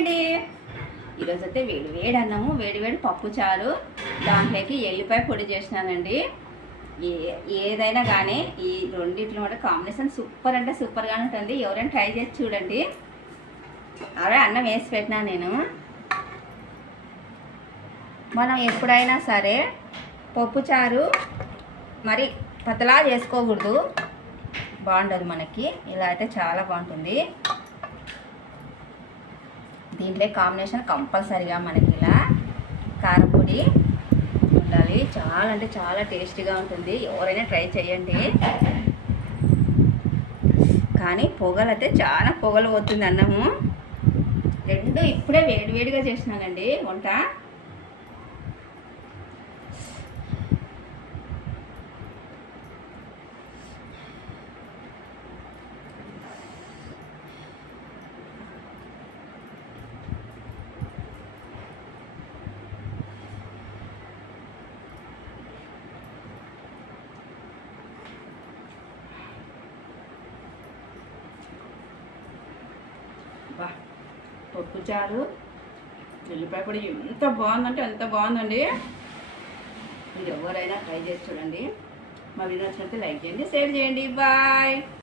అండి ఈరోజు అయితే వేడి వేడి అన్నము వేడి వేడి పప్పు చారు. దాంట్లోకి ఎల్లిపాయ పొడి చేసినానండి. ఏ ఏదైనా కానీ ఈ రెండిట్లో కూడా కాంబినేషన్ సూపర్ అంటే సూపర్గా ఉంటుంది. ఎవరైనా ట్రై చేసి చూడండి. అవే అన్నం వేసి పెట్టినా నేను. మనం ఎప్పుడైనా సరే పప్పు చారు మరి పతలా చేసుకోకూడదు. బాగుండదు మనకి. ఇలా అయితే చాలా బాగుంటుంది. దీంట్లో కాంబినేషన్ కంపల్సరిగా మనకి ఇలా కారపొడి ఉండాలి. చాలా అంటే చాలా టేస్టీగా ఉంటుంది. ఎవరైనా ట్రై చేయండి. కానీ పొగలు అయితే చాలా పొగలు పోతుంది అన్నము. రెండు ఇప్పుడే వేడివేడిగా చేసినానండి వంట. అబ్బా పప్పు చారు వెల్లిపాయ పొడి ఎంత బాగుందంటే ఎంత బాగుందండి. మీరు ఎవరైనా ట్రై చేసి చూడండి. మా వీడియో నచ్చినట్టు లైక్ చేయండి షేర్ చేయండి. బాయ్.